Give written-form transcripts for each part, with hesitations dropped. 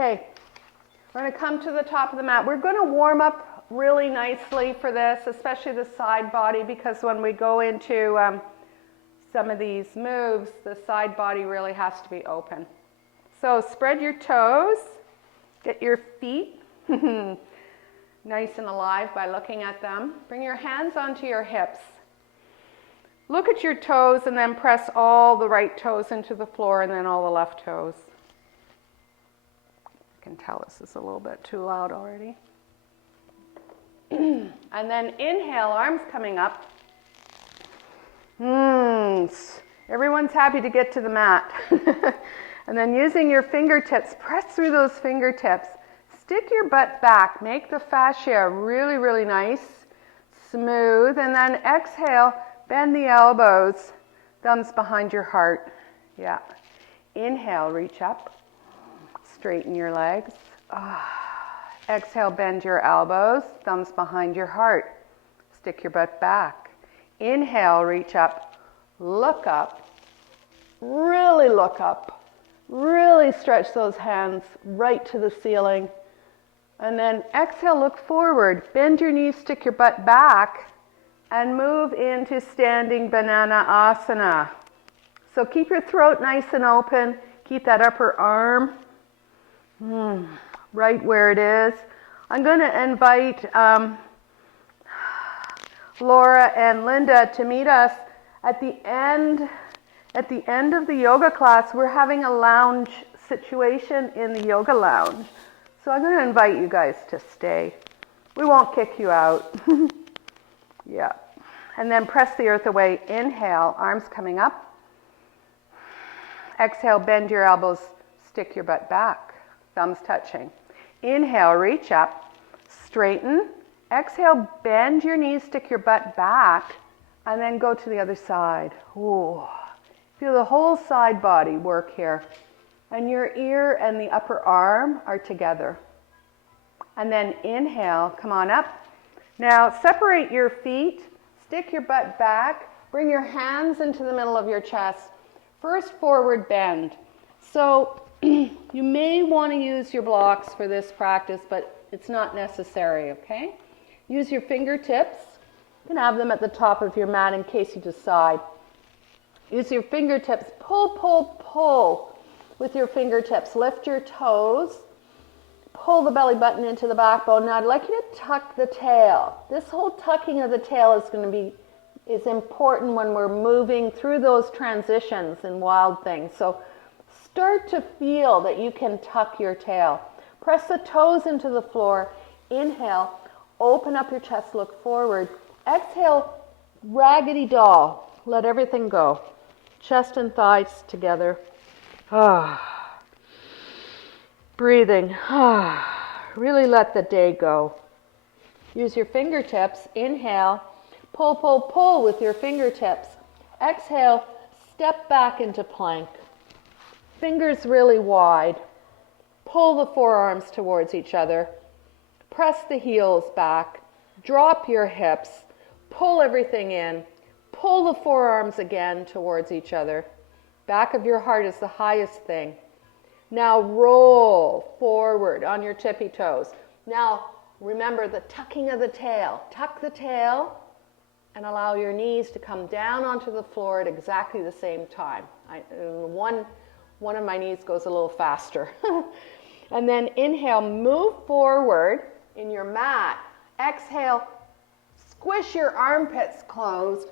Okay, we're going to come to the top of the mat. We're going to warm up really nicely for this, especially the side body, because when we go into some of these moves, the side body really has to be open. So spread your toes, get your feet nice and alive by looking at them. Bring your hands onto your hips. Look at your toes and then press all the right toes into the floor and then all the left toes. I can tell this is a little bit too loud already. And then inhale, arms coming up. Everyone's happy to get to the mat. And then using your fingertips, press through those fingertips. Stick your butt back. Make the fascia really, really nice, smooth. And then exhale, bend the elbows, thumbs behind your heart. Yeah. Inhale, reach up. Straighten your legs. Exhale, bend your elbows, thumbs behind your heart. Stick your butt back. Inhale, reach up. Look up. Really look up. Really stretch those hands right to the ceiling. And then exhale, look forward. Bend your knees, stick your butt back, and move into standing banana asana. So keep your throat nice and open. Keep that upper arm right where it is. I'm going to invite Laura and Linda to meet us at the end of the yoga class. We're having a lounge situation in the yoga lounge. So I'm going to invite you guys to stay. We won't kick you out. Yeah. And then press the earth away. Inhale, arms coming up. Exhale, bend your elbows, stick your butt back, thumbs touching. Inhale, reach up, straighten. Exhale, bend your knees, stick your butt back, and then go to the other side. Ooh. Feel the whole side body work here. And your ear and the upper arm are together. And then inhale, come on up. Now separate your feet, stick your butt back, bring your hands into the middle of your chest. First forward bend. So you may want to use your blocks for this practice, but it's not necessary, okay? Use your fingertips. You can have them at the top of your mat in case you decide. Use your fingertips. Pull, pull, pull with your fingertips. Lift your toes. Pull the belly button into the backbone. Now I'd like you to tuck the tail. This whole tucking of the tail is important when we're moving through those transitions in Wild Things. So start to feel that you can tuck your tail. Press the toes into the floor. Inhale, open up your chest, look forward. Exhale, raggedy doll. Let everything go. Chest and thighs together. Breathing. Really let the day go. Use your fingertips. Inhale. Pull, pull, pull with your fingertips. Exhale, step back into plank. Fingers really wide. Pull the forearms towards each other. Press the heels back. Drop your hips. Pull everything in. Pull the forearms again towards each other. Back of your heart is the highest thing. Now roll forward on your tippy toes. Now remember the tucking of the tail. Tuck the tail and allow your knees to come down onto the floor at exactly the same time. One of my knees goes a little faster. And then inhale, move forward in your mat. Exhale, squish your armpits closed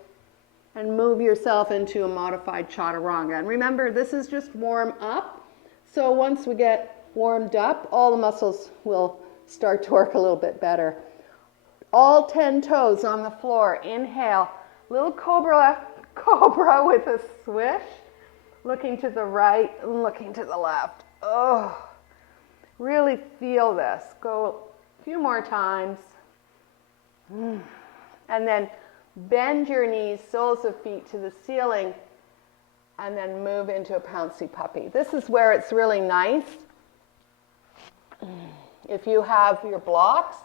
and move yourself into a modified chaturanga. And remember, this is just warm up. So once we get warmed up, all the muscles will start to work a little bit better. All 10 toes on the floor. Inhale, little cobra with a swish. Looking to the right and looking to the left. Oh, really feel this. Go a few more times. And then bend your knees, soles of feet to the ceiling, and then move into a pouncy puppy. This is where it's really nice. If you have your blocks,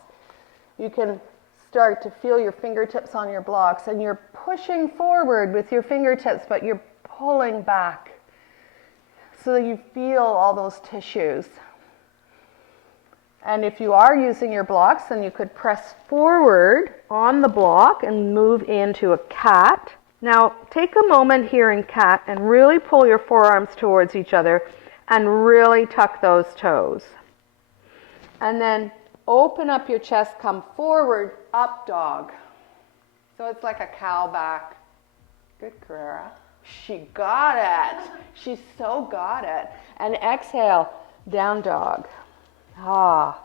you can start to feel your fingertips on your blocks, and you're pushing forward with your fingertips, but you're pulling back so that you feel all those tissues. And if you are using your blocks, then you could press forward on the block and move into a cat. Now, take a moment here in cat and really pull your forearms towards each other and really tuck those toes. And then open up your chest, come forward, up dog. So it's like a cow back. Good, Carrera. She got it. She so got it. And exhale, down dog. Ah.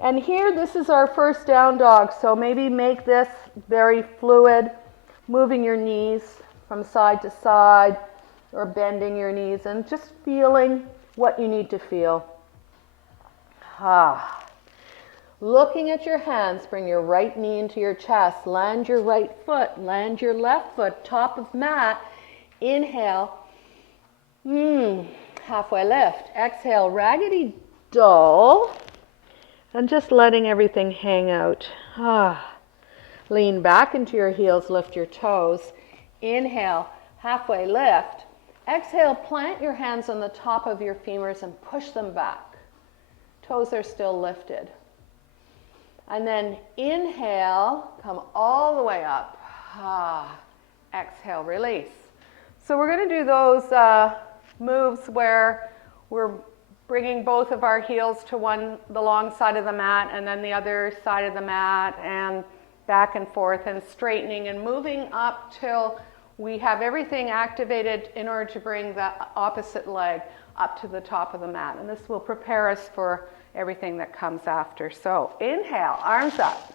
And here, this is our first down dog, so maybe make this very fluid, moving your knees from side to side or bending your knees and just feeling what you need to feel. Ah. Looking at your hands, bring your right knee into your chest, land your right foot, land your left foot, top of mat. Inhale, halfway lift. Exhale, raggedy doll, and just letting everything hang out. Ah. Lean back into your heels, lift your toes. Inhale, halfway lift. Exhale, plant your hands on the top of your femurs and push them back. Toes are still lifted. And then inhale, come all the way up. Ah. Exhale, release. So we're going to do those moves where we're bringing both of our heels to the long side of the mat and then the other side of the mat, and back and forth and straightening and moving up till we have everything activated in order to bring the opposite leg up to the top of the mat. And this will prepare us for everything that comes after. So inhale, arms up.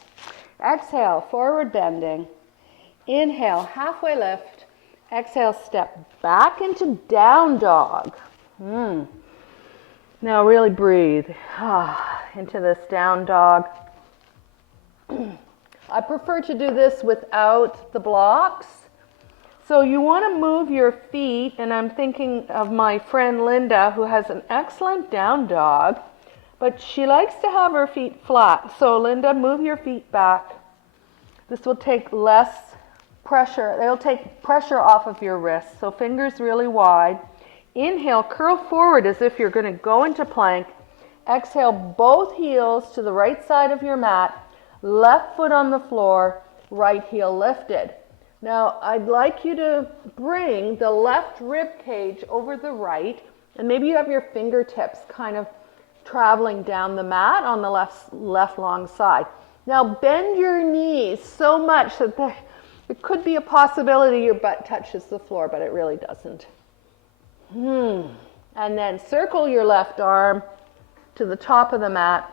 Exhale, forward bending. Inhale, halfway lift. Exhale, step back into down dog. Now really breathe into this down dog. I prefer to do this without the blocks. So you want to move your feet, and I'm thinking of my friend Linda, who has an excellent down dog, but she likes to have her feet flat. So Linda, move your feet back. This will take less pressure. It'll take pressure off of your wrists. So fingers really wide. Inhale, curl forward as if you're going to go into plank. Exhale, both heels to the right side of your mat. Left foot on the floor, right heel lifted. Now, I'd like you to bring the left rib cage over the right, and maybe you have your fingertips kind of traveling down the mat on the left long side. Now, bend your knees so much that it could be a possibility your butt touches the floor, but it really doesn't. And then circle your left arm to the top of the mat.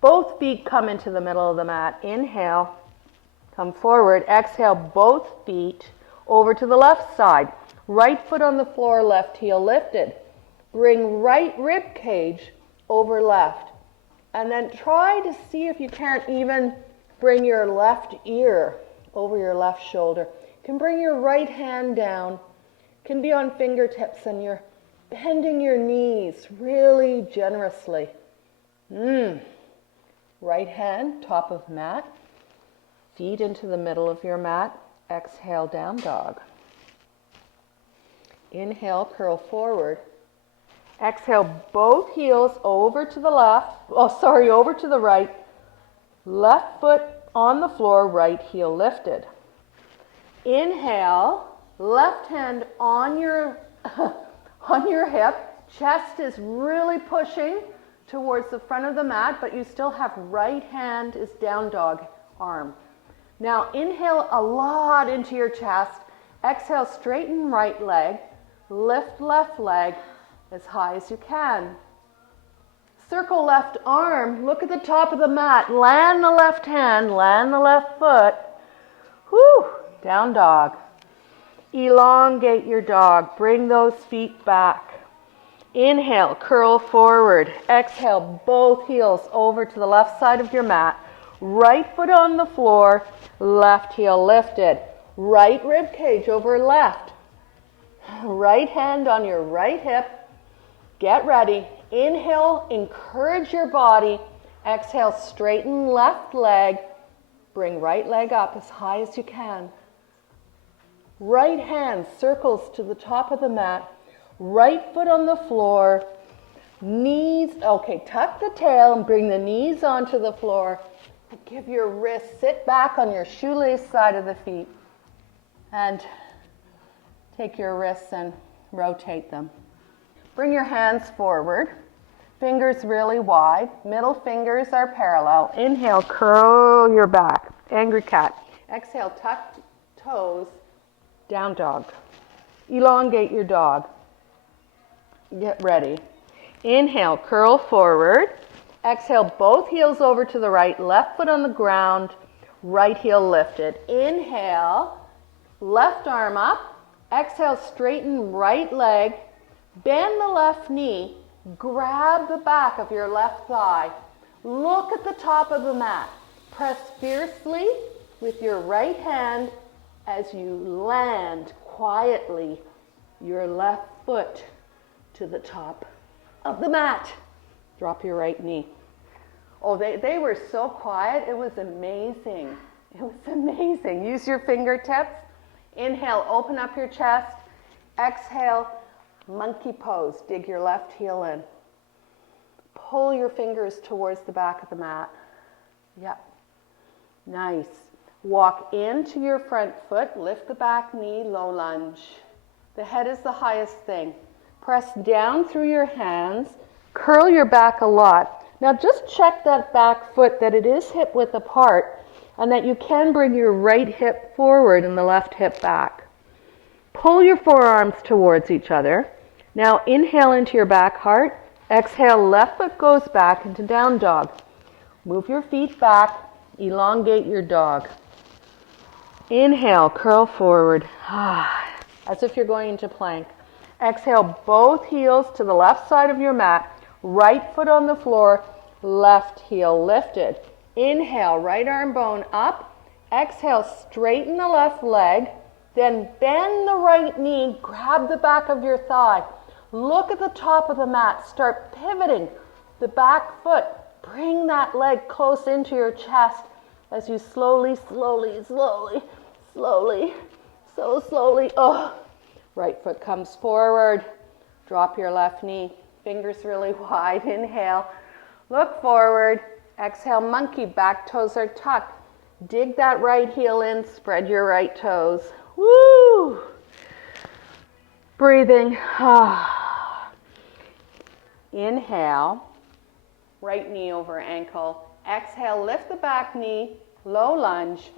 Both feet come into the middle of the mat. Inhale, come forward. Exhale, both feet over to the left side. Right foot on the floor, left heel lifted. Bring right rib cage over left. And then try to see if you can't even bring your left ear over your left shoulder. You can bring your right hand down. It can be on fingertips, and you're bending your knees really generously. Right hand, top of mat. Feet into the middle of your mat. Exhale, down dog. Inhale, curl forward. Exhale, both heels over to the over to the right. Left foot on the floor, right heel lifted. Inhale, left hand on your hip. Chest is really pushing towards the front of the mat, but you still have right hand is down dog arm. Now inhale a lot into your chest. Exhale, straighten right leg. Lift left leg as high as you can. Circle left arm. Look at the top of the mat. Land the left hand. Land the left foot. Whew. Down dog. Elongate your dog. Bring those feet back. Inhale, curl forward. Exhale, both heels over to the left side of your mat. Right foot on the floor. Left heel lifted. Right rib cage over left. Right hand on your right hip. Get ready. Inhale, encourage your body. Exhale, straighten left leg. Bring right leg up as high as you can. Right hand circles to the top of the mat. Right foot on the floor. Knees, okay, tuck the tail and bring the knees onto the floor. Give your wrists, sit back on your shoelace side of the feet. And take your wrists and rotate them. Bring your hands forward. Fingers really wide. Middle fingers are parallel. Inhale, curl your back. Angry cat. Exhale, tuck toes. Down dog. Elongate your dog. Get ready. Inhale, curl forward. Exhale, both heels over to the right. Left foot on the ground. Right heel lifted. Inhale, left arm up. Exhale, straighten right leg. Bend the left knee. Grab the back of your left thigh. Look at the top of the mat. Press fiercely with your right hand as you land quietly your left foot to the top of the mat. Drop your right knee. Oh, they were so quiet. It was amazing. It was amazing. Use your fingertips. Inhale, open up your chest. Exhale, monkey pose. Dig your left heel in. Pull your fingers towards the back of the mat. Yep. Nice. Walk into your front foot. Lift the back knee, low lunge. The head is the highest thing. Press down through your hands. Curl your back a lot. Now just check that back foot that it is hip width apart and that you can bring your right hip forward and the left hip back. Pull your forearms towards each other. Now inhale into your back heart. Exhale, left foot goes back into down dog. Move your feet back. Elongate your dog. Inhale, curl forward. As if you're going into plank. Exhale, both heels to the left side of your mat. Right foot on the floor, left heel lifted. Inhale, right arm bone up. Exhale, straighten the left leg. Then bend the right knee, grab the back of your thigh. Look at the top of the mat. Start pivoting the back foot. Bring that leg close into your chest as you slowly, so slowly. Oh, right foot comes forward. Drop your left knee. Fingers really wide. Inhale. Look forward. Exhale, monkey. Back toes are tucked. Dig that right heel in. Spread your right toes. Woo! Breathing. Inhale. Right knee over ankle. Exhale, lift the back knee. Low lunge.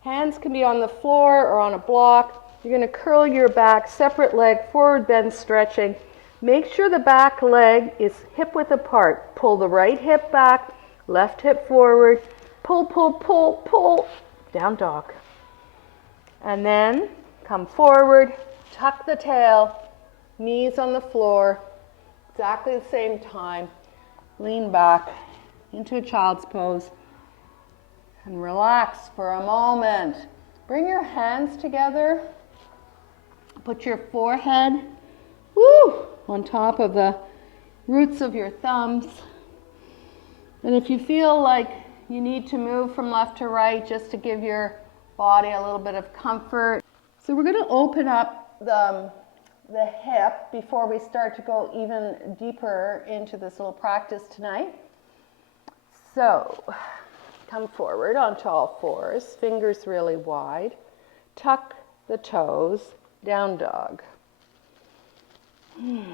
Hands can be on the floor or on a block. You're going to curl your back. Separate leg. Forward bend stretching. Make sure the back leg is hip width apart. Pull the right hip back. Left hip forward. Pull, pull, pull, pull. Down dog. And then come forward. Tuck the tail. Knees on the floor. Exactly the same time. Lean back into a child's pose. And relax for a moment. Bring your hands together. Put your forehead on top of the roots of your thumbs. And if you feel like you need to move from left to right just to give your body a little bit of comfort. So we're going to open up the hip before we start to go even deeper into this little practice tonight. So come forward onto all fours, fingers really wide. Tuck the toes, down dog. So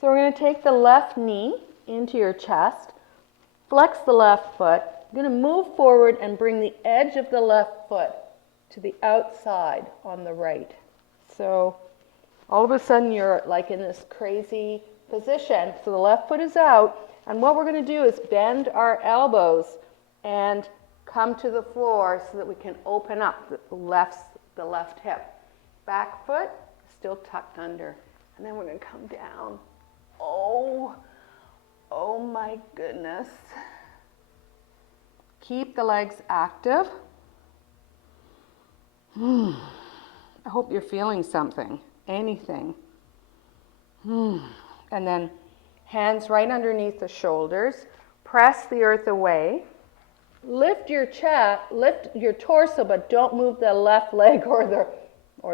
we're going to take the left knee into your chest, flex the left foot. You're going to move forward and bring the edge of the left foot to the outside on the right. So all of a sudden you're like in this crazy position. So the left foot is out, and what we're going to do is bend our elbows and come to the floor so that we can open up the left hip. Back foot still tucked under. And then we're going to come down. Oh my goodness. Keep the legs active. I hope you're feeling something, anything. And then hands right underneath the shoulders. Press the earth away. Lift your chest, lift your torso, but don't move the left leg or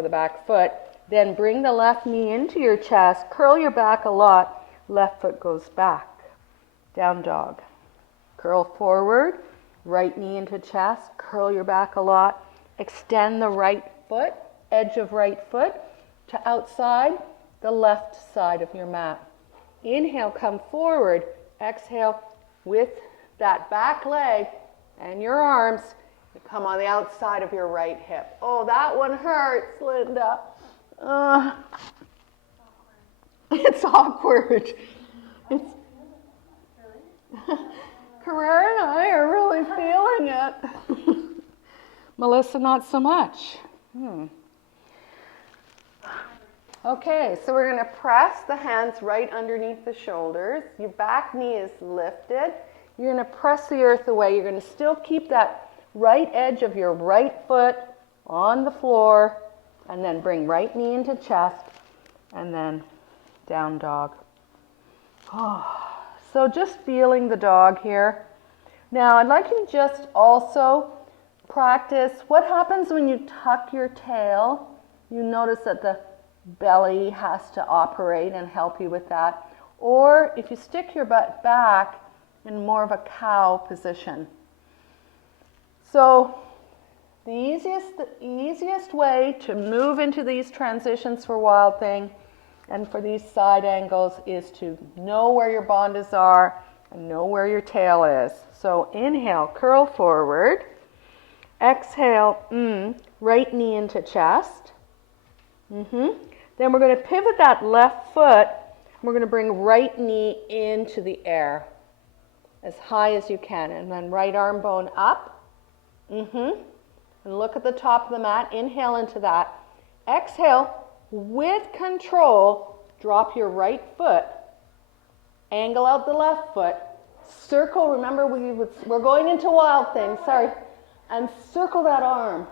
the back foot. Then bring the left knee into your chest, curl your back a lot, left foot goes back. Down dog. Curl forward, right knee into chest, curl your back a lot, extend the right foot, edge of right foot to outside the left side of your mat. Inhale, come forward. Exhale, with that back leg and your arms, you come on the outside of your right hip. Oh, that one hurts, Linda. It's awkward. It's Carrera and I are really feeling it. Melissa, not so much. Okay, so we're going to press the hands right underneath the shoulders. Your back knee is lifted. You're going to press the earth away. You're going to still keep that right edge of your right foot on the floor, and then bring right knee into chest, and then down dog. So just feeling the dog here. Now I'd like you to just also practice what happens when you tuck your tail. You notice that the belly has to operate and help you with that. Or if you stick your butt back in more of a cow position. So the easiest way to move into these transitions for Wild Thing and for these side angles is to know where your bandhas are and know where your tail is. So inhale, curl forward. Exhale, right knee into chest. Then we're going to pivot that left foot. We're going to bring right knee into the air as high as you can. And then right arm bone up. And look at the top of the mat. Inhale into that. Exhale, with control, drop your right foot. Angle out the left foot. Circle, remember we're going into Wild Thing, sorry. And circle that arm.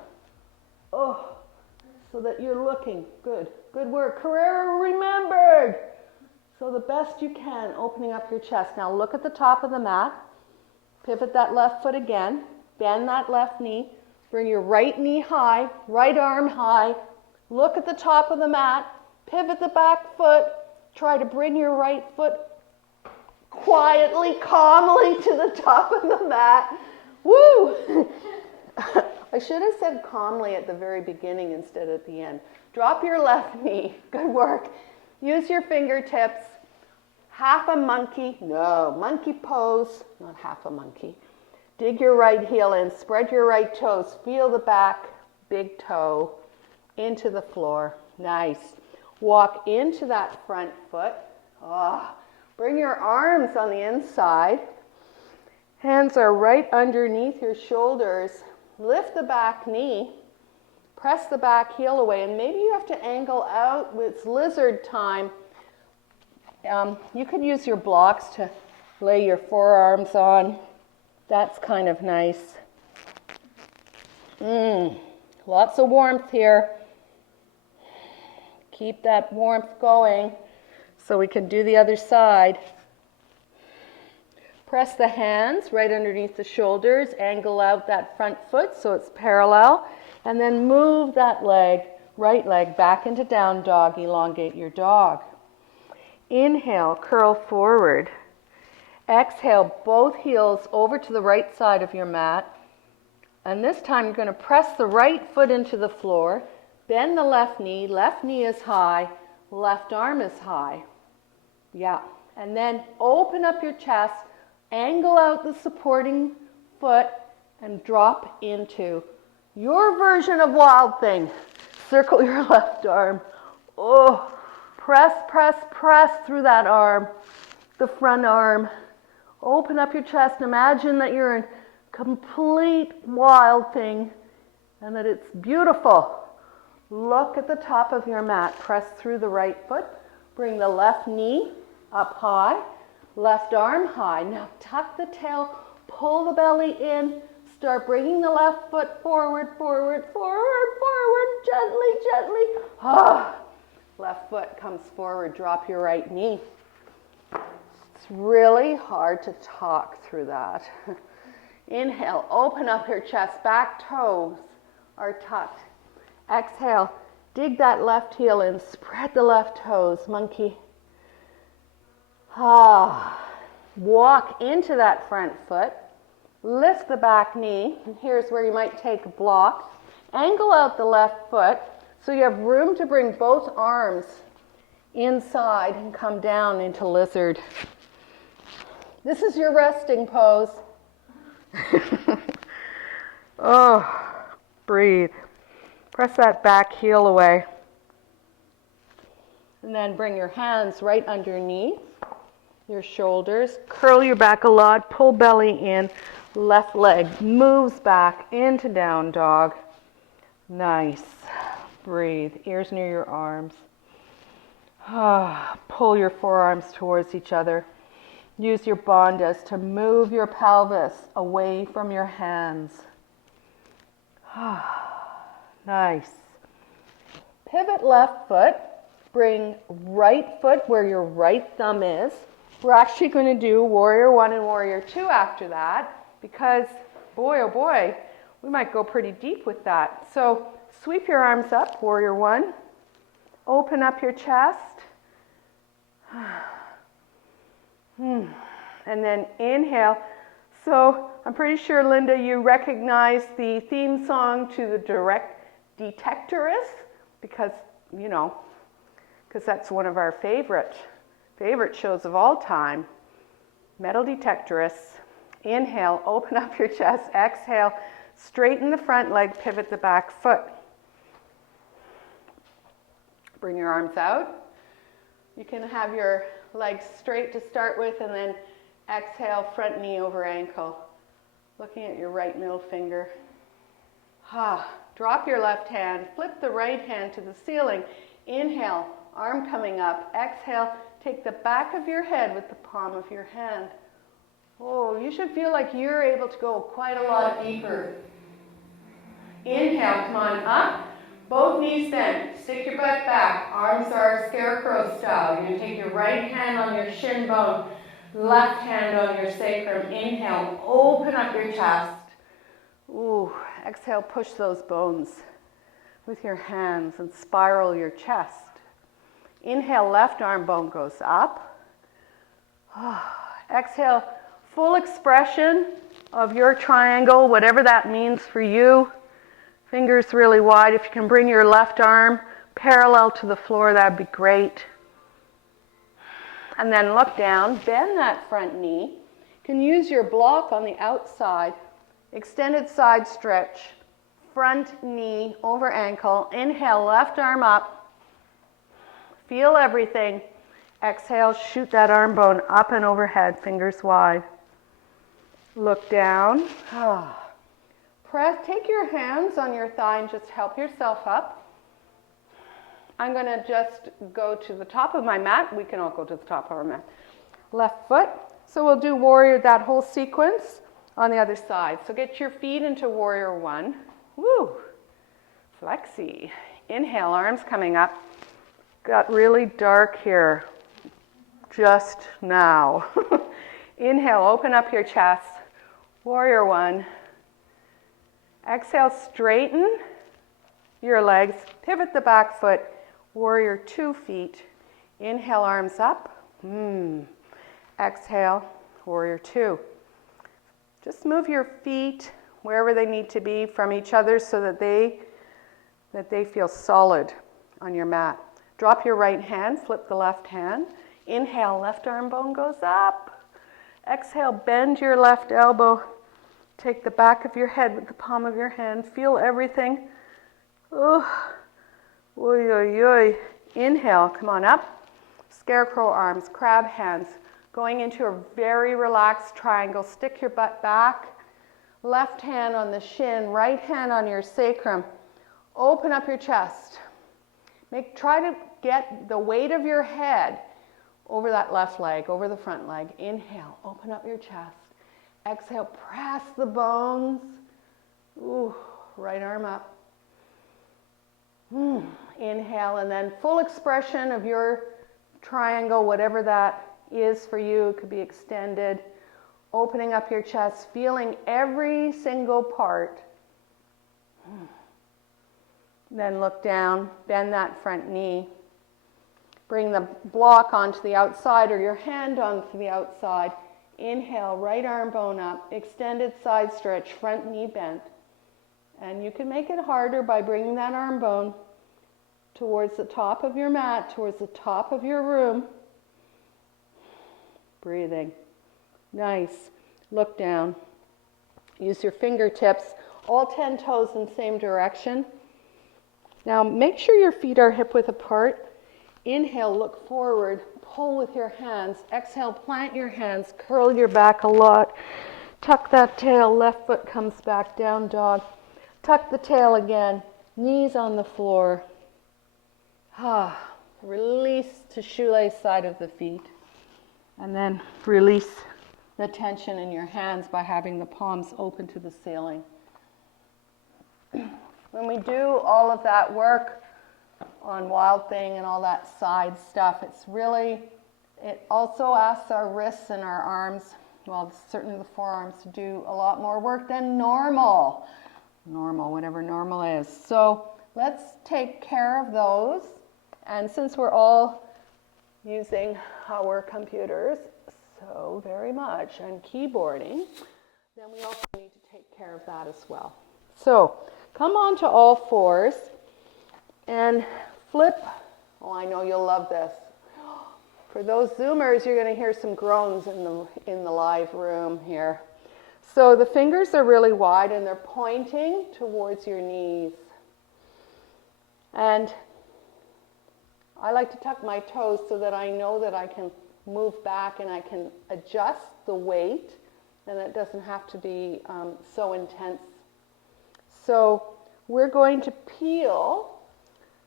So that you're looking. Good work. Carrera remembered. So the best you can, opening up your chest. Now look at the top of the mat. Pivot that left foot again. Bend that left knee. Bring your right knee high, right arm high. Look at the top of the mat. Pivot the back foot. Try to bring your right foot quietly, calmly to the top of the mat. Woo! I should have said calmly at the very beginning instead at the end. Drop your left knee. Good work. Use your fingertips. Half a monkey. No, monkey pose. Not half a monkey. Dig your right heel in. Spread your right toes. Feel the back, big toe into the floor. Nice. Walk into that front foot. Bring your arms on the inside. Hands are right underneath your shoulders. Lift the back knee. Press the back heel away. And maybe you have to angle out. It's lizard time. You could use your blocks to lay your forearms on. That's kind of nice. Lots of warmth here. Keep that warmth going so we can do the other side. Press the hands right underneath the shoulders. Angle out that front foot so it's parallel. And then move that leg, right leg, back into down dog. Elongate your dog. Inhale, curl forward. Exhale, both heels over to the right side of your mat. And this time you're going to press the right foot into the floor. Bend the left knee is high, left arm is high. Yeah. And then open up your chest, angle out the supporting foot, and drop into your version of Wild Thing. Circle your left arm. Press, press, press through that arm, the front arm. Open up your chest. Imagine that you're in complete Wild Thing and that it's beautiful. Look at the top of your mat. Press through the right foot. Bring the left knee up high, left arm high. Now tuck the tail, pull the belly in. Start bringing the left foot forward, forward, forward, forward, gently, gently. Left foot comes forward. Drop your right knee. It's really hard to talk through that. Inhale, open up your chest. Back toes are tucked. Exhale, Dig that left heel in, spread the left toes, monkey. Ah. Walk into that front foot, lift the back knee, and here's where you might take a block. Angle out the left foot so you have room to bring both arms inside and come down into lizard. This is your resting pose. Oh, breathe. Press that back heel away. And then bring your hands right underneath your shoulders. Curl your back a lot. Pull belly in. Left leg moves back into down dog. Nice. Breathe. Ears near your arms. Pull your forearms towards each other. Use your bandhas to move your pelvis away from your hands. Nice. Pivot left foot. Bring right foot where your right thumb is. We're actually going to do warrior 1 and warrior 2 after that because, boy, oh boy, we might go pretty deep with that. So sweep your arms up, warrior 1. Open up your chest. And then inhale. So I'm pretty sure, Linda, you recognize the theme song to the Direct Detectorist because, you know, because that's one of our favorite shows of all time. Metal Detectorists. Inhale, open up your chest. Exhale, straighten the front leg, pivot the back foot. Bring your arms out. You can have your legs straight to start with, and then exhale, front knee over ankle. Looking at your right middle finger. Drop your left hand, flip the right hand to the ceiling. Inhale, arm coming up. Exhale, take the back of your head with the palm of your hand. Oh, you should feel like you're able to go quite a lot deeper. Inhale, come on up. Both knees bent. Stick your butt back. Arms are scarecrow style. You're going to take your right hand on your shin bone, left hand on your sacrum. Inhale, open up your chest. Ooh, exhale, push those bones with your hands and spiral your chest. Inhale, left arm bone goes up. Exhale, full expression of your triangle, whatever that means for you. Fingers really wide. If you can bring your left arm parallel to the floor, that'd be great. And then look down, bend that front knee. You can use your block on the outside. Extended side stretch. Front knee over ankle. Inhale, left arm up. Feel everything. Exhale, shoot that arm bone up and overhead, fingers wide. Look down. Take your hands on your thigh and just help yourself up. I'm going to just go to the top of my mat. We can all go to the top of our mat. Left foot. So we'll do warrior, that whole sequence on the other side. So get your feet into warrior 1. Woo! Flexi. Inhale, arms coming up. Got really dark here just now. Inhale, open up your chest. Warrior 1. Exhale, straighten your legs. Pivot the back foot. Warrior 2 feet. Inhale, arms up. Exhale, warrior 2. Just move your feet wherever they need to be from each other so that they feel solid on your mat. Drop your right hand, flip the left hand. Inhale, left arm bone goes up. Exhale, bend your left elbow. Take the back of your head with the palm of your hand. Feel everything. Oh, oy, oy, oy. Inhale, come on up. Scarecrow arms, crab hands. Going into a very relaxed triangle. Stick your butt back. Left hand on the shin, right hand on your sacrum. Open up your chest. Try to get the weight of your head over that left leg, over the front leg. Inhale, open up your chest. Exhale, press the bones. Ooh, right arm up. Inhale, and then full expression of your triangle, whatever that is for you. It could be extended. Opening up your chest, feeling every single part. Then look down, bend that front knee. Bring the block onto the outside or your hand onto the outside. Inhale, right arm bone up, extended side stretch, front knee bent. And you can make it harder by bringing that arm bone towards the top of your mat, towards the top of your room. Breathing. Nice. Look down. Use your fingertips, all 10 toes in the same direction. Now make sure your feet are hip width apart. Inhale, look forward, pull with your hands. Exhale, plant your hands, curl your back a lot. Tuck that tail, left foot comes back, down dog. Tuck the tail again, knees on the floor. Release to shoelace side of the feet. And then release the tension in your hands by having the palms open to the ceiling. When we do all of that work on Wild Thing and all that side stuff, it also asks our wrists and our arms, well, certainly the forearms, to do a lot more work than normal. Normal, whatever normal is. So let's take care of those. And since we're all using our computers so very much and keyboarding, then we also need to take care of that as well. So come on to all fours and flip. Oh, I know you'll love this. For those Zoomers, you're going to hear some groans in the live room here. So the fingers are really wide and they're pointing towards your knees. And I like to tuck my toes so that I know that I can move back and I can adjust the weight and it doesn't have to be so intense. So we're going to peel.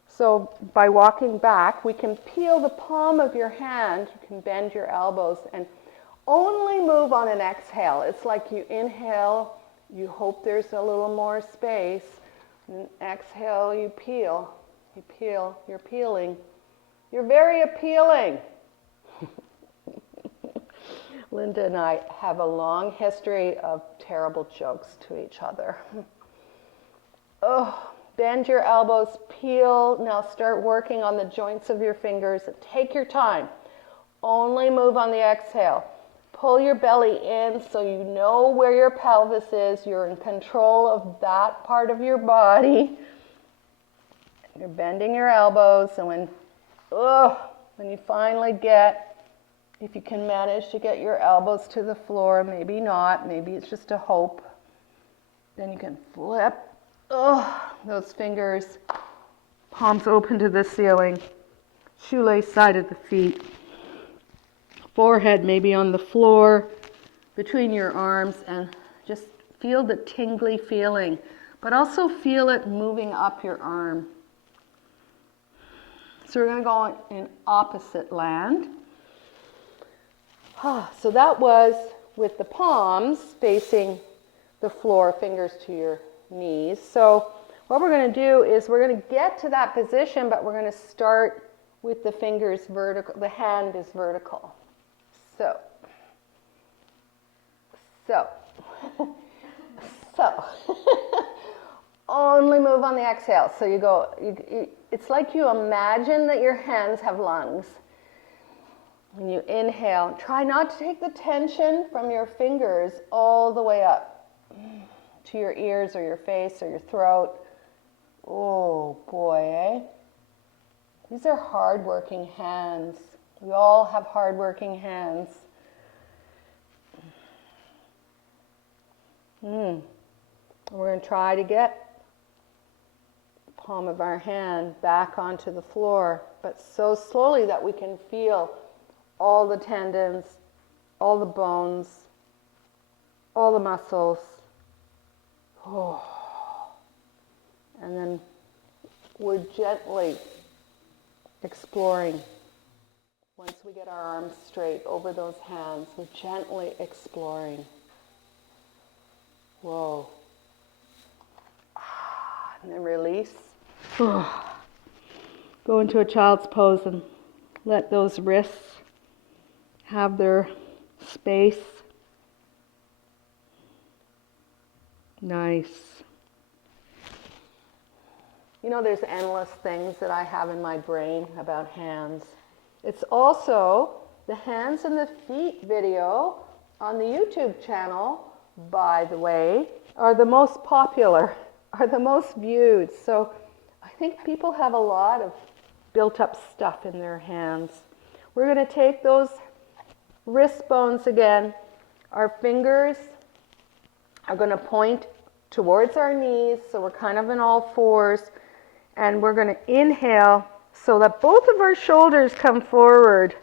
So by walking back, we can peel the palm of your hand. You can bend your elbows and only move on an exhale. It's like you inhale, you hope there's a little more space. And exhale, you peel. You peel, you're peeling. You're very appealing. Linda and I have a long history of terrible jokes to each other. Oh, bend your elbows, peel. Now start working on the joints of your fingers. Take your time. Only move on the exhale. Pull your belly in so you know where your pelvis is. You're in control of that part of your body. You're bending your elbows, and when you finally if you can manage to get your elbows to the floor, maybe not, maybe it's just a hope, then you can flip those fingers, palms open to the ceiling, shoelace side of the feet, forehead maybe on the floor, between your arms, and just feel the tingly feeling, but also feel it moving up your arm. So we're going to go in opposite land. So that was with the palms facing the floor, fingers to your knees. So what we're going to do is we're going to get to that position, but we're going to start with the fingers vertical. The hand is vertical. So. Only move on the exhale. So you go, it's like you imagine that your hands have lungs. When you inhale, try not to take the tension from your fingers all the way up to your ears or your face or your throat. Oh boy, eh? These are hard-working hands. We all have hard-working hands. We're going to try to get the palm of our hand back onto the floor, but so slowly that we can feel all the tendons, all the bones, all the muscles. Oh. And then we're gently exploring. Once we get our arms straight over those hands, we're gently exploring. Whoa. And then release. Go into a child's pose and let those wrists have their space. Nice. You know, there's endless things that I have in my brain about hands. It's also the hands and the feet video on the YouTube channel, by the way, are the most popular, are the most viewed. So I think people have a lot of built up stuff in their hands. We're going to take those wrist bones again. Our fingers are going to point towards our knees, so we're kind of in all fours. And we're going to inhale so that both of our shoulders come forward.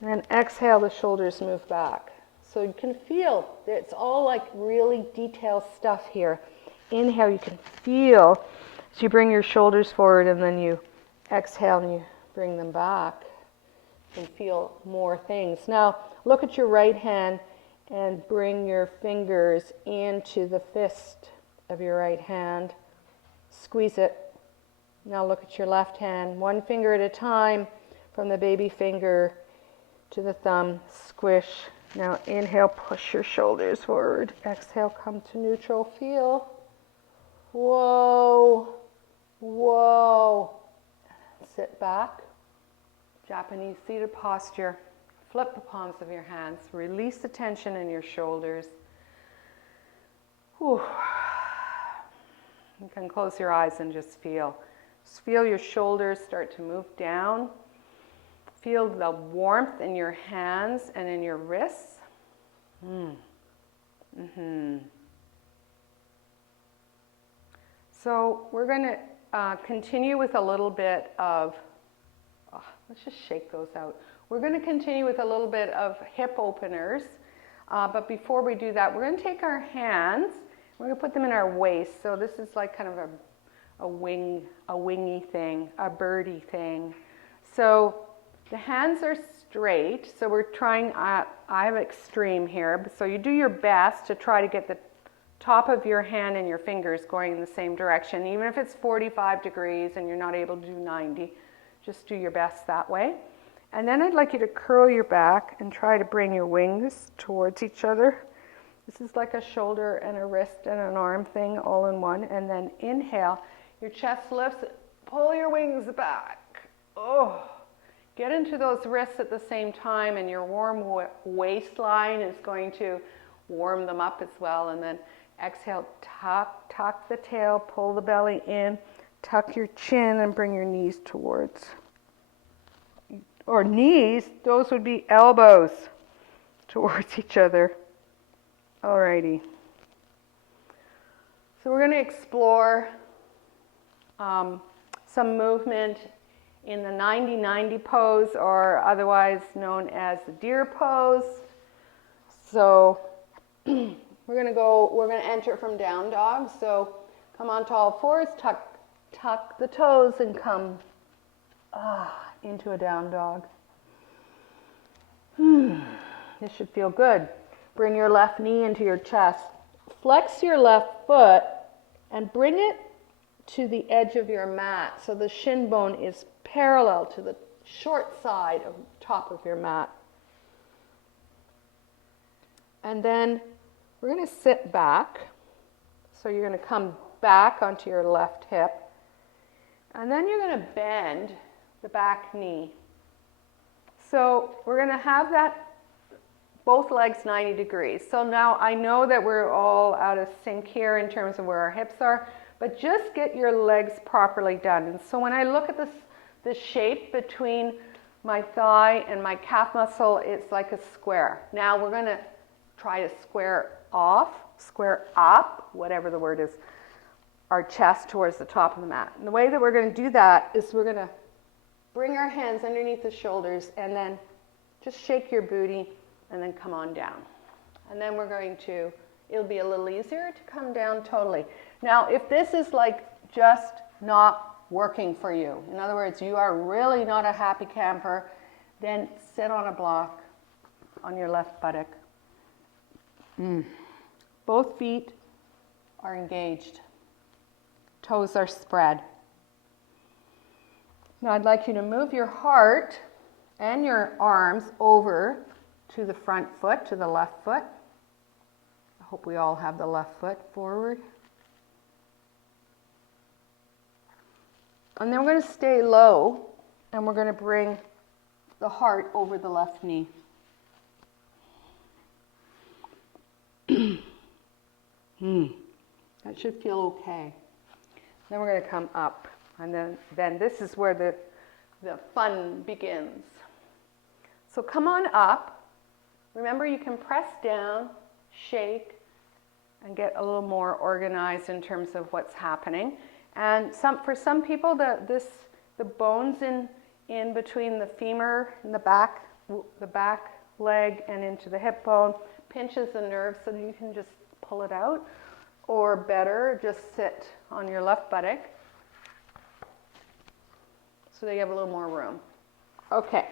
And then exhale, the shoulders move back. So you can feel, it's all like really detailed stuff here. Inhale, you can feel as you bring your shoulders forward, and then you exhale and you bring them back. You can feel more things. Now, look at your right hand and bring your fingers into the fist of your right hand. Squeeze it. Now look at your left hand, one finger at a time, from the baby finger to the thumb, squish. Now inhale, push your shoulders forward. Exhale, come to neutral, feel. Whoa, whoa. Sit back, Japanese seated posture. Flip the palms of your hands, release the tension in your shoulders. Whew. You can close your eyes and just feel. Just feel your shoulders start to move down. Feel the warmth in your hands and in your wrists. So we're going to continue with a little bit of, let's just shake those out. We're going to continue with a little bit of hip openers. But before we do that, we're going to take our hands, we're going to put them in our waist. So this is like kind of a wingy thing, a birdie thing. So the hands are straight, so we're trying, I have extreme here, so you do your best to try to get the top of your hand and your fingers going in the same direction. Even if it's 45 degrees and you're not able to do 90, just do your best that way. And then I'd like you to curl your back and try to bring your wings towards each other. This is like a shoulder and a wrist and an arm thing all in one. And then inhale, your chest lifts, pull your wings back. Oh, get into those wrists at the same time, and your warm waistline is going to warm them up as well. And then exhale, tuck the tail, pull the belly in, tuck your chin and bring your knees towards. Or knees, those would be elbows towards each other. Alrighty. So we're going to explore some movement in the 90-90 pose, or otherwise known as the deer pose. So we're going to enter from down dog. So come onto all fours, tuck the toes and come into a down dog. This should feel good. Bring your left knee into your chest. Flex your left foot and bring it to the edge of your mat, so the shin bone is parallel to the short side of the top of your mat. And then we're going to sit back. So you're going to come back onto your left hip. And then you're going to bend the back knee. So we're going to have that both legs 90 degrees. So now I know that we're all out of sync here in terms of where our hips are, but just get your legs properly done. And so when I look at the shape between my thigh and my calf muscle, it's like a square. Now we're going to try to square up, whatever the word is, our chest towards the top of the mat. And the way that we're going to do that is we're going to bring our hands underneath the shoulders and then just shake your booty and then come on down. And then we're going to, it'll be a little easier to come down totally. Now, if this is like just not working for you, in other words, you are really not a happy camper, then sit on a block on your left buttock. Both feet are engaged. Toes are spread. Now I'd like you to move your heart and your arms over to the front foot, to the left foot. I hope we all have the left foot forward. And then we're going to stay low, and we're going to bring the heart over the left knee. That should feel okay. Then we're going to come up, and then this is where the fun begins. So come on up. Remember, you can press down, shake, and get a little more organized in terms of what's happening. And for some people, the bones in between the femur and the back leg and into the hip bone pinches the nerve, so that you can just pull it out, or better, just sit on your left buttock so that you have a little more room. Okay,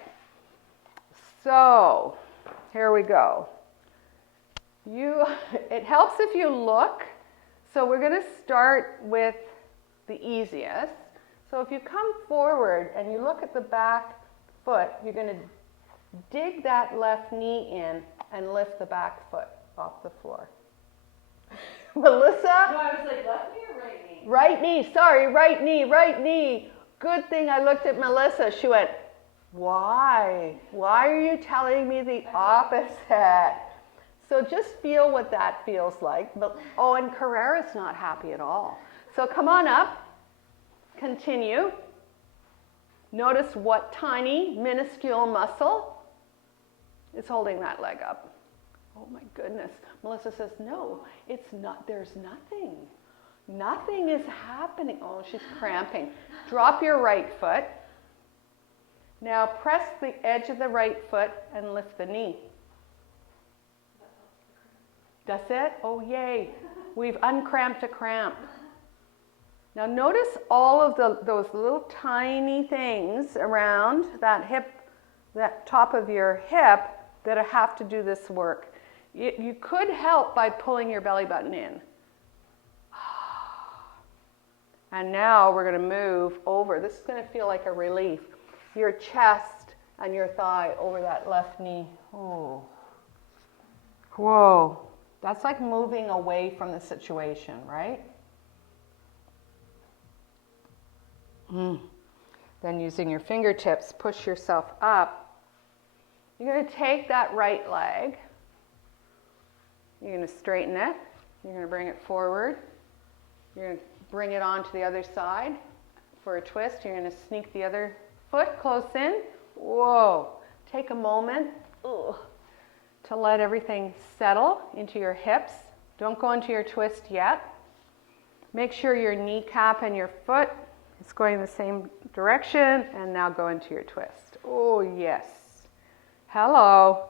so here we go. It helps if you look. So we're going to start with the easiest. So if you come forward and you look at the back foot, you're going to dig that left knee in and lift the back foot off the floor. Melissa? No, I was like, left knee or right knee? Right knee, sorry, right knee, right knee. Good thing I looked at Melissa. She went, why? Why are you telling me the opposite? So just feel what that feels like. But, and Carrera's not happy at all. So come on up. Continue. Notice what tiny, minuscule muscle is holding that leg up. Oh my goodness. Melissa says, no, it's not. There's nothing. Nothing is happening. Oh, she's cramping. Drop your right foot. Now press the edge of the right foot and lift the knee. That's it? Oh, yay. We've uncramped a cramp. Now notice all of those little tiny things around that hip, that top of your hip, that have to do this work. You could help by pulling your belly button in. And now we're going to move over. This is going to feel like a relief. Your chest and your thigh over that left knee. Oh. Whoa. That's like moving away from the situation, right? Then using your fingertips, push yourself up. You're going to take that right leg. You're going to straighten it. You're going to bring it forward. You're going to bring it onto the other side for a twist. You're going to sneak the other foot close in. Whoa. Take a moment to let everything settle into your hips. Don't go into your twist yet. Make sure your kneecap and your foot is going the same direction, and now go into your twist. Oh, yes. Hello.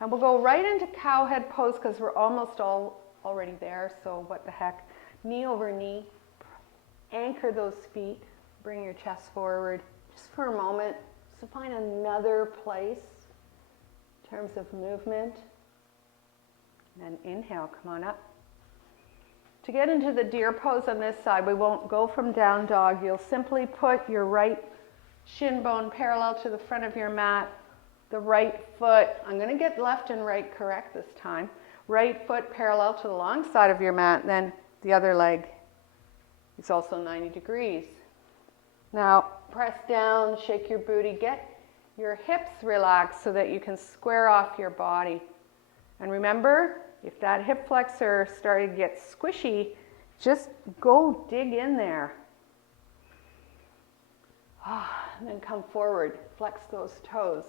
And we'll go right into cowhead pose because we're almost already there, so what the heck. Knee over knee. Anchor those feet. Bring your chest forward just for a moment. So find another place in terms of movement. And inhale, come on up. To get into the deer pose on this side, we won't go from down dog. You'll simply put your right shin bone parallel to the front of your mat. The right foot, I'm going to get left and right correct this time. Right foot parallel to the long side of your mat, then the other leg is also 90 degrees. Now, press down, shake your booty, get your hips relaxed so that you can square off your body. And remember, if that hip flexor started to get squishy, just go dig in there. And then come forward, flex those toes.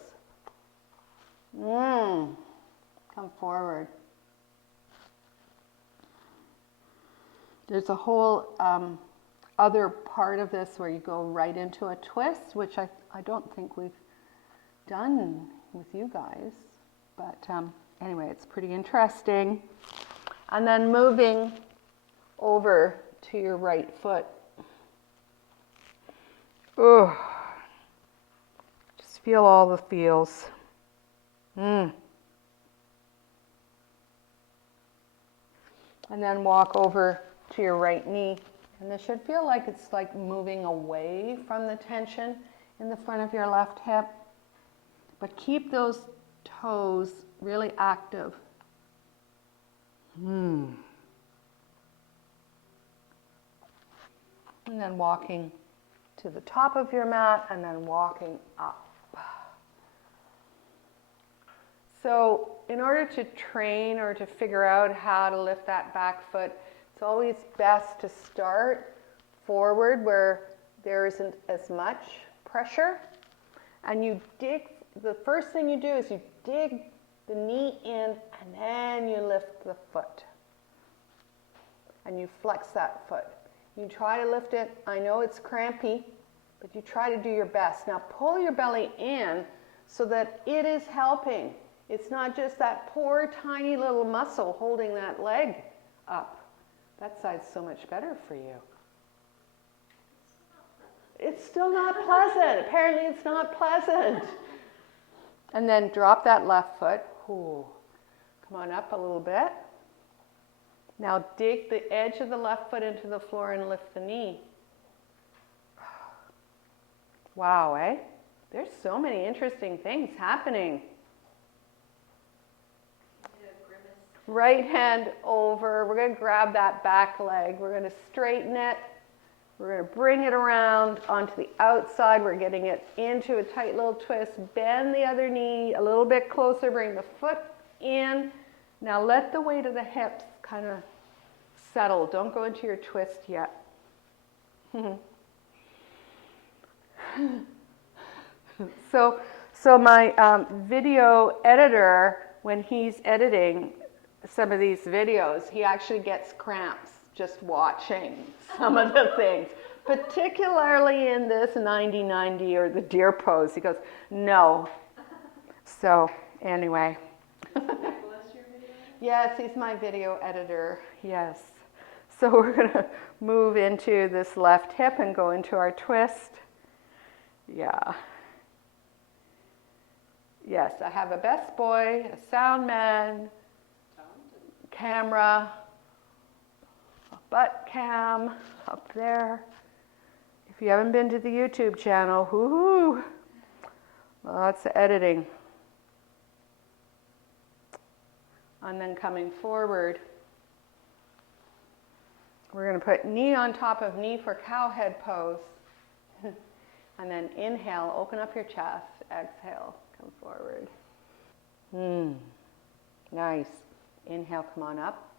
Come forward. There's a whole other part of this where you go right into a twist, which I don't think we've done with you guys. But anyway, it's pretty interesting. And then moving over to your right foot. Just feel all the feels. And then walk over to your right knee. And this should feel like it's like moving away from the tension in the front of your left hip. But keep those toes really active. And then walking to the top of your mat and then walking up. So in order to train or to figure out how to lift that back foot, it's always best to start forward where there isn't as much pressure. And you dig, the first thing you do is you dig the knee in and then you lift the foot. And you flex that foot. You try to lift it. I know it's crampy, but you try to do your best. Now pull your belly in so that it is helping. It's not just that poor tiny little muscle holding that leg up. That side's so much better for you. It's still not pleasant. Apparently it's not pleasant. And then drop that left foot. Ooh. Come on up a little bit. Now dig the edge of the left foot into the floor and lift the knee. Wow, eh? There's so many interesting things happening. Right hand over. We're going to grab that back leg. We're going to straighten it. We're going to bring it around onto the outside. We're getting it into a tight little twist. Bend the other knee a little bit closer. Bring the foot in. Now let the weight of the hips kind of settle. Don't go into your twist yet. So my video editor, when he's editing some of these videos, he actually gets cramps just watching some of the things, particularly in this 90-90 or the deer pose. He goes, no. So anyway. Yes, he's my video editor. Yes. So we're going to move into this left hip and go into our twist. Yeah. Yes, I have a best boy, a sound man, camera, a butt cam up there. If you haven't been to the YouTube channel, whoo-hoo, lots of editing. And then coming forward, we're going to put knee on top of knee for cow head pose. And then inhale, open up your chest. Exhale, come forward. Nice. Inhale, come on up.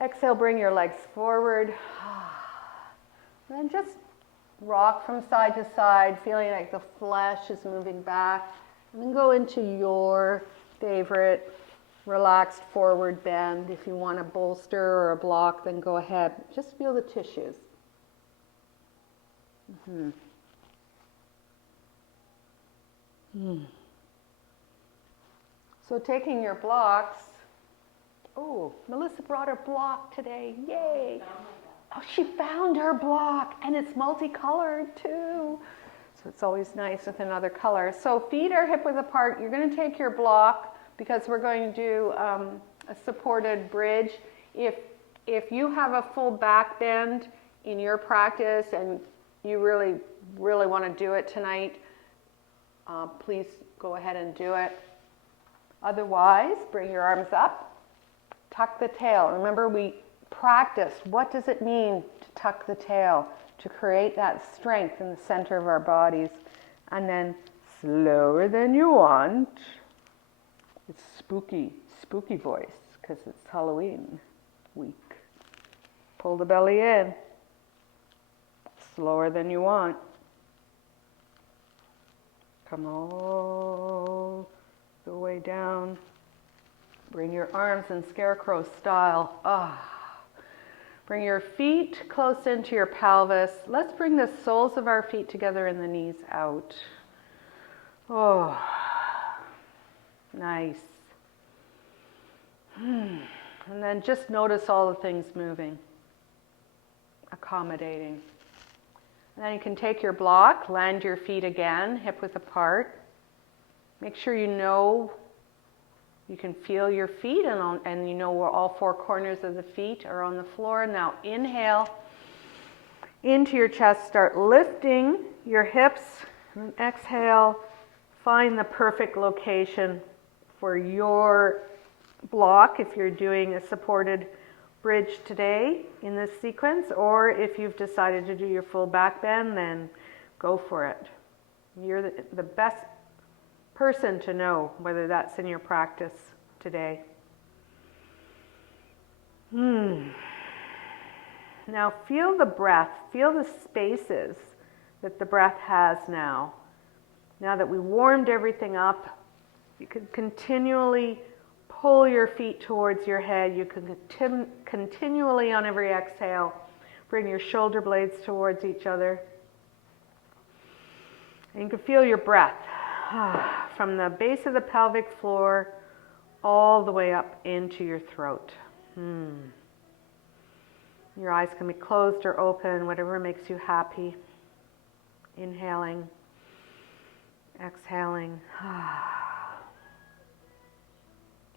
Exhale, bring your legs forward. And then just rock from side to side, feeling like the flesh is moving back. And then go into your favorite relaxed forward bend. If you want a bolster or a block, then go ahead. Just feel the tissues. So taking your blocks. Oh, Melissa brought her block today. Yay. Oh, she found her block, and it's multicolored too. So it's always nice with another color. So feet are hip width apart. You're going to take your block because we're going to do a supported bridge. If you have a full back bend in your practice and you really want to do it tonight, please go ahead and do it. Otherwise, bring your arms up, tuck the tail. Remember, we practiced what does it mean to tuck the tail, to create that strength in the center of our bodies. And then slower than you want. It's spooky voice because it's Halloween week. Pull the belly in. Slower than you want. Come all the way down. Bring your arms in scarecrow style. Bring your feet close into your pelvis. Let's bring the soles of our feet together and the knees out. Oh, nice. And then just notice all the things moving, accommodating. And then you can take your block, land your feet again, hip width apart. Make sure you can feel your feet and you know where all four corners of the feet are on the floor. Now inhale into your chest, start lifting your hips, and exhale, find the perfect location for your block if you're doing a supported bridge today in this sequence, or if you've decided to do your full back bend, then go for it. You're the best person to know whether that's in your practice today. Now feel the breath, feel the spaces that the breath has now. Now that we warmed everything up, you can continually pull your feet towards your head. You can continually on every exhale bring your shoulder blades towards each other. And you can feel your breath from the base of the pelvic floor all the way up into your throat. Your eyes can be closed or open, whatever makes you happy. Inhaling, exhaling.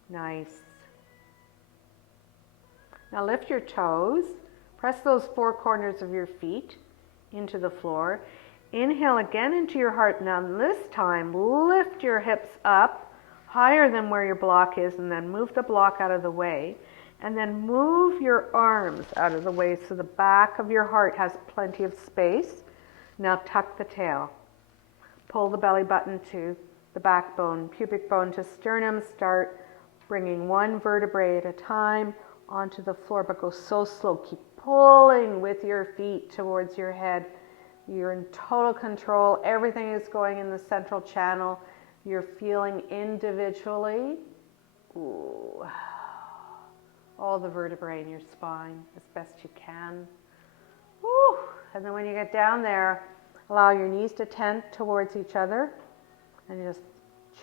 Nice. Now lift your toes. Press those four corners of your feet into the floor. Inhale again into your heart. Now this time, lift your hips up higher than where your block is, and then move the block out of the way. And then move your arms out of the way so the back of your heart has plenty of space. Now tuck the tail. Pull the belly button to the backbone, pubic bone to sternum. Start bringing one vertebrae at a time onto the floor, but go so slow. Keep pulling with your feet towards your head. You're in total control. Everything is going in the central channel. You're feeling individually all the vertebrae in your spine as best you can. Woo. And then when you get down there, allow your knees to tent towards each other and just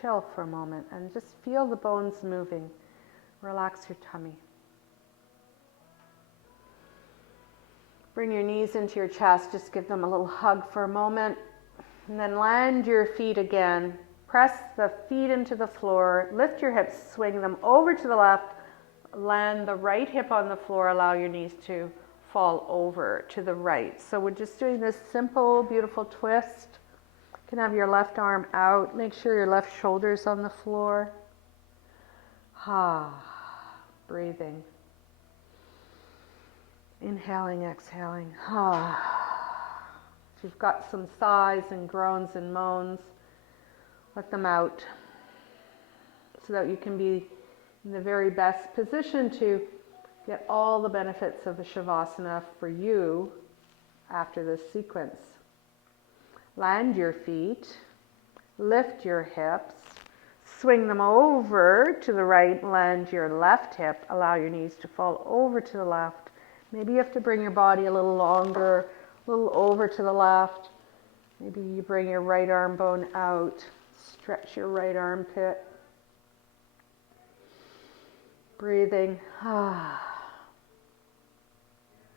chill for a moment and just feel the bones moving. Relax your tummy. Bring your knees into your chest, just give them a little hug for a moment, and then land your feet again. Press the feet into the floor, lift your hips, swing them over to the left, land the right hip on the floor, allow your knees to fall over to the right. So we're just doing this simple, beautiful twist. You can have your left arm out, make sure your left shoulder's on the floor. Breathing. Inhaling, exhaling. If you've got some sighs and groans and moans, let them out so that you can be in the very best position to get all the benefits of the Shavasana for you after this sequence. Land your feet, lift your hips, swing them over to the right, land your left hip, allow your knees to fall over to the left. Maybe you have to bring your body a little longer, a little over to the left. Maybe you bring your right arm bone out, stretch your right armpit. Breathing.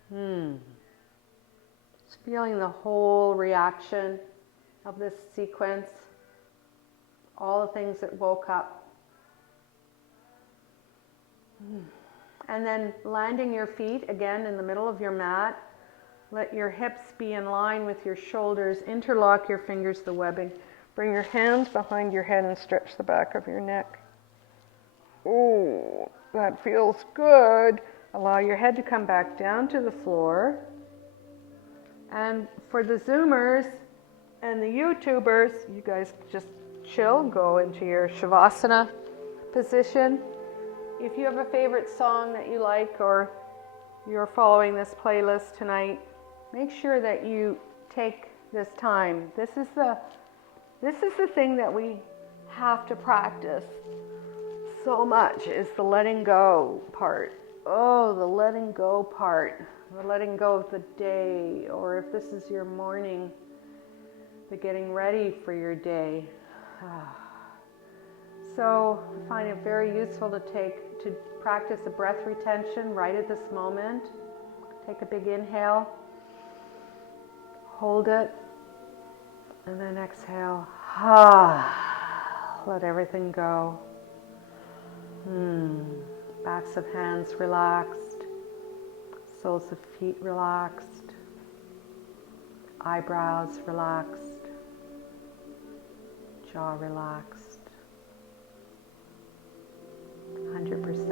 Just feeling the whole reaction of this sequence, all the things that woke up. And then landing your feet again in the middle of your mat. Let your hips be in line with your shoulders. Interlock your fingers, the webbing. Bring your hands behind your head and stretch the back of your neck. Oh, that feels good. Allow your head to come back down to the floor. And for the Zoomers and the YouTubers, you guys just chill, go into your Shavasana position. If you have a favorite song that you like or you're following this playlist tonight, make sure that you take this time. This is the thing that we have to practice so much, is the letting go part. Oh, the letting go part. The letting go of the day, or if this is your morning, the getting ready for your day. So I find it very useful to practice a breath retention right at this moment. Take a big inhale, hold it, and then exhale. Let everything go. Backs of hands relaxed, soles of feet relaxed, eyebrows relaxed, jaw relaxed. 100%.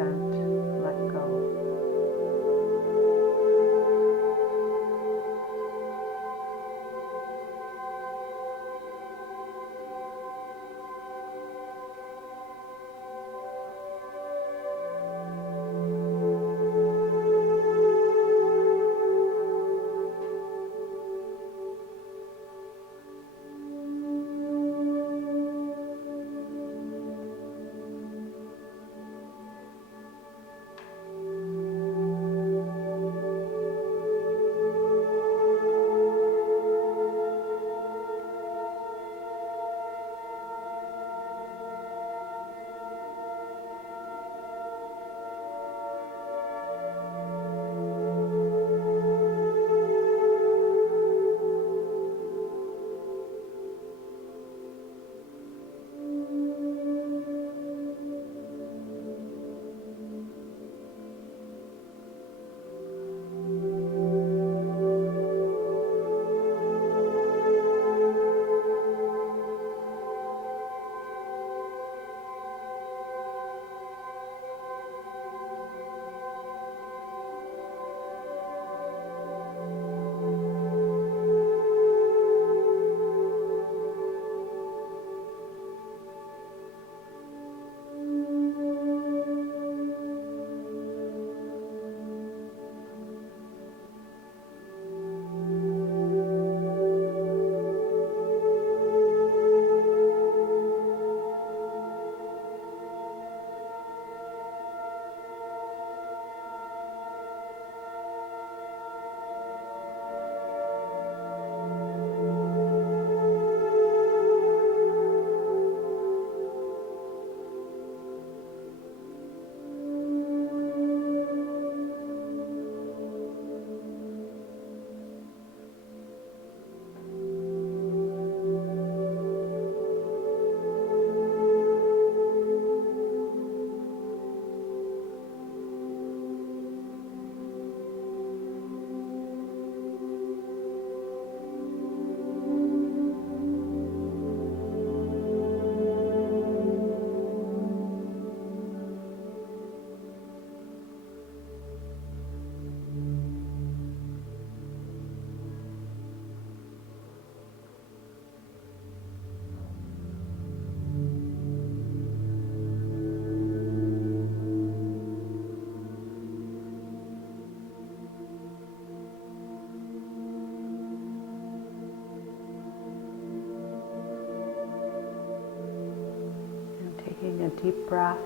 Taking a deep breath.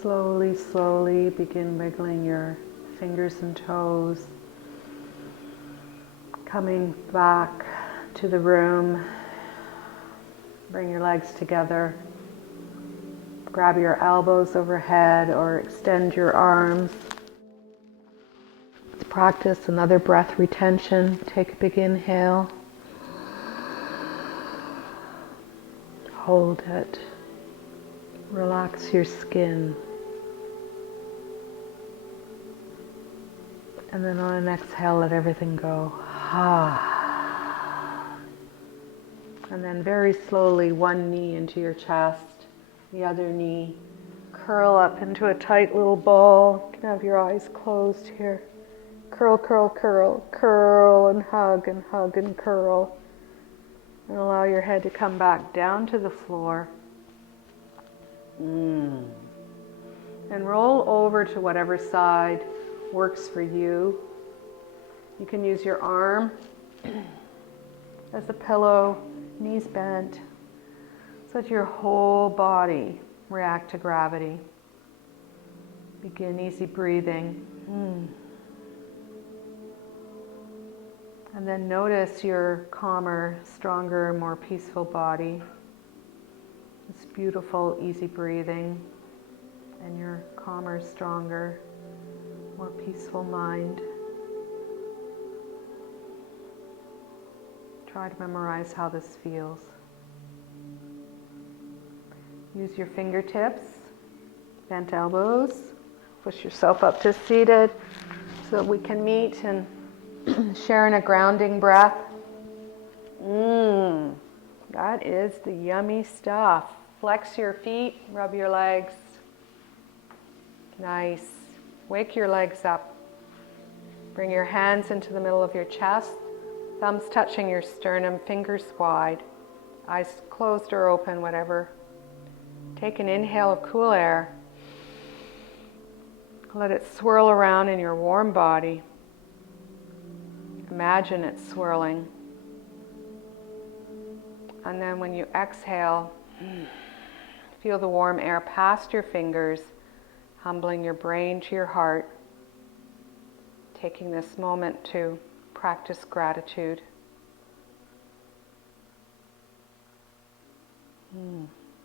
Slowly, slowly begin wiggling your fingers and toes. Coming back to the room. Bring your legs together. Grab your elbows overhead or extend your arms. Let's practice another breath retention. Take a big inhale. Hold it. Relax your skin. And then on an exhale, let everything go. And then very slowly, one knee into your chest, the other knee. Curl up into a tight little ball. You can have your eyes closed here. Curl, curl, curl, curl, and hug and curl. And allow your head to come back down to the floor. And roll over to whatever side works for you. You can use your arm as a pillow, knees bent, so that your whole body react to gravity. Begin easy breathing. And then notice your calmer, stronger, more peaceful body. This beautiful, easy breathing, and your calmer, stronger, more peaceful mind. Try to memorize how this feels. Use your fingertips, bent elbows. Push yourself up to seated so that we can meet and share in a grounding breath. That is the yummy stuff. Flex your feet, rub your legs. Nice. Wake your legs up. Bring your hands into the middle of your chest, thumbs touching your sternum, fingers wide, eyes closed or open, whatever. Take an inhale of cool air. Let it swirl around in your warm body. Imagine it swirling. And then when you exhale, feel the warm air past your fingers, humbling your brain to your heart, taking this moment to practice gratitude.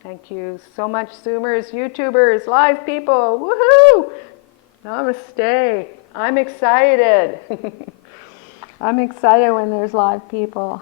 Thank you so much, Zoomers, YouTubers, live people. Woohoo! Namaste. I'm excited. I'm excited when there's live people.